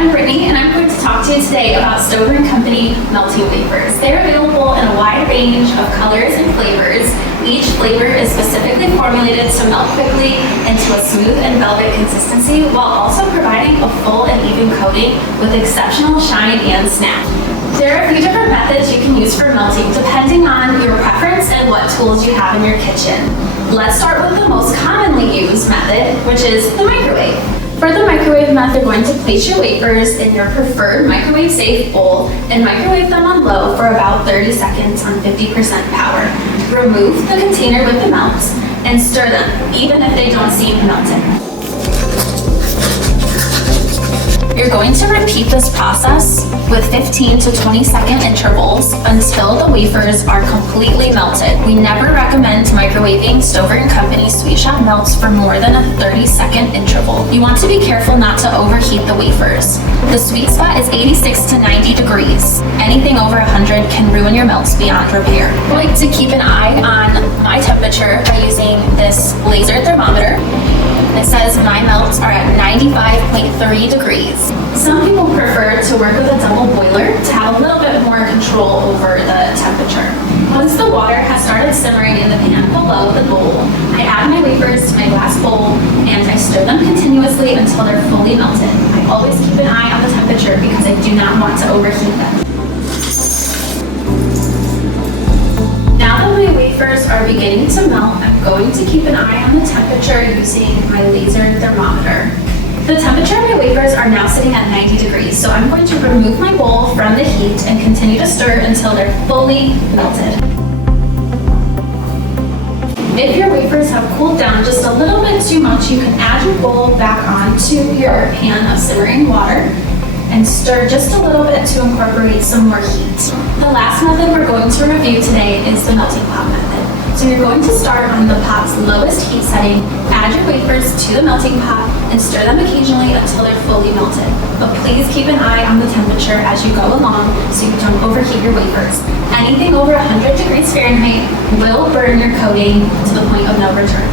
I'm Brittany, and I'm going to talk to you today about Stover & Company Melting Wafers. They're available in a wide range of colors and flavors. Each flavor is specifically formulated to melt quickly into a smooth and velvet consistency while also providing a full and even coating with exceptional shine and snap. There are a few different methods you can use for melting depending on your preference and what tools you have in your kitchen. Let's start with the most commonly used method, which is the microwave. For the microwave method, you're going to place your wafers in your preferred microwave-safe bowl and microwave them on low for about 30 seconds on 50% power. Remove the container with the melts and stir them, even if they don't seem melted. You're going to repeat this process with 15 to 20 second intervals until the wafers are completely melted. We never recommend microwaving Stover & Company Sweet Shoppe melts for more than a 30-second interval. You want to be careful not to overheat the wafers. The sweet spot is 86 to 90 degrees. Anything over 100 can ruin your melts beyond repair. I like to keep an eye on my temperature by using this laser thermometer. It says my melts are at 95.3 degrees. Some people prefer to work with a double boiler to have a little bit more control over the temperature. Once the water has started simmering in the pan below the bowl, I add my wafers to my glass bowl and I stir them continuously until they're fully melted. I always keep an eye on the temperature because I do not want to overheat them. Now that my wafers are beginning to melt, I'm going to keep an eye on the temperature using my laser thermometer. The temperature of my wafers are now sitting at 90 degrees, so I'm going to remove my bowl from the heat and continue to stir until they're fully melted. If your wafers have cooled down just a little bit too much, you can add your bowl back onto your pan of simmering water and stir just a little bit to incorporate some more heat. The last method we're going to review today is the melting pot method. So you're going to start on the pot's lowest heat setting, add your wafers to the melting pot, and stir them occasionally until they're fully melted. But please keep an eye on the temperature as you go along so you don't overheat your wafers. Anything over 100 degrees Fahrenheit will burn your coating to the point of no return.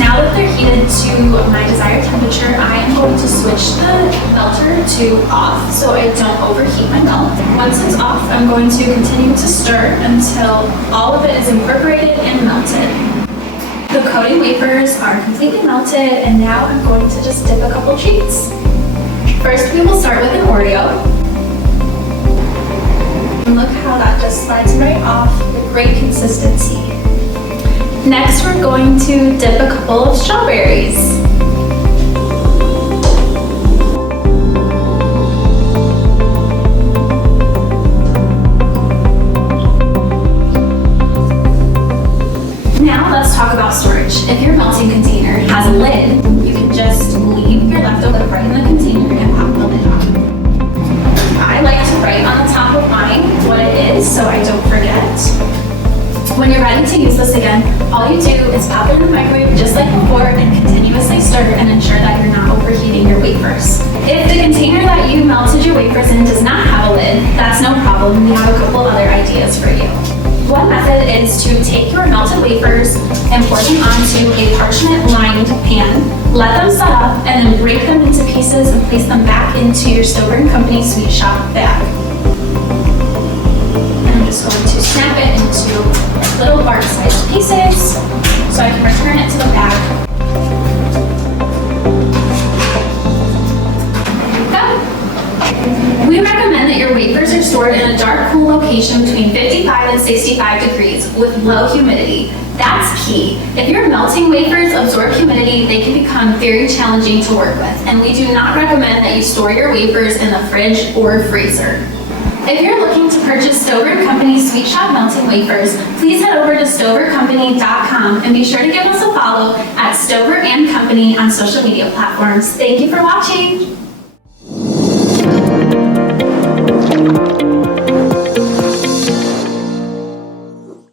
Now that they're heated to my desired temperature, I am going to switch the melter to off so I don't overheat my melt. Once it's off, I'm going to continue to stir until all of it is incorporated and melted. The coating wafers are completely melted, and now I'm going to just dip a couple treats. First, we will start with an Oreo. And look how that just slides right off with great consistency. Next, we're going to dip a couple of strawberries. Now let's talk about storage. If your melting container has a lid, you can just leave your leftover right in the container and pop the lid on. I like to write on the top of mine what it is so I don't forget. When you're ready to use this again, all you do is pop it in the microwave just like before and continuously stir and ensure that you're not overheating your wafers. If the container that you melted your wafers in does not have a lid, that's no problem. We have a couple other ideas for you. One method is to take your melted wafers and pour them onto a parchment-lined pan, let them set up, and then break them into pieces and place them back into your Stover & Company Sweet Shoppe bag. I'm just going to snap it into little bar-sized pieces so I can return it to the bag. There you go. We recommend that your wafers are stored in a dark, cool location between 55 and 65 degrees with low humidity. That's key. If your melting wafers absorb humidity, they can become very challenging to work with, and we do not recommend that you store your wafers in the fridge or freezer. If you're looking to purchase Stover & Company Sweet Shoppe Melting Wafers, please head over to stovercompany.com and be sure to give us a follow at Stover & Company on social media platforms. Thank you for watching.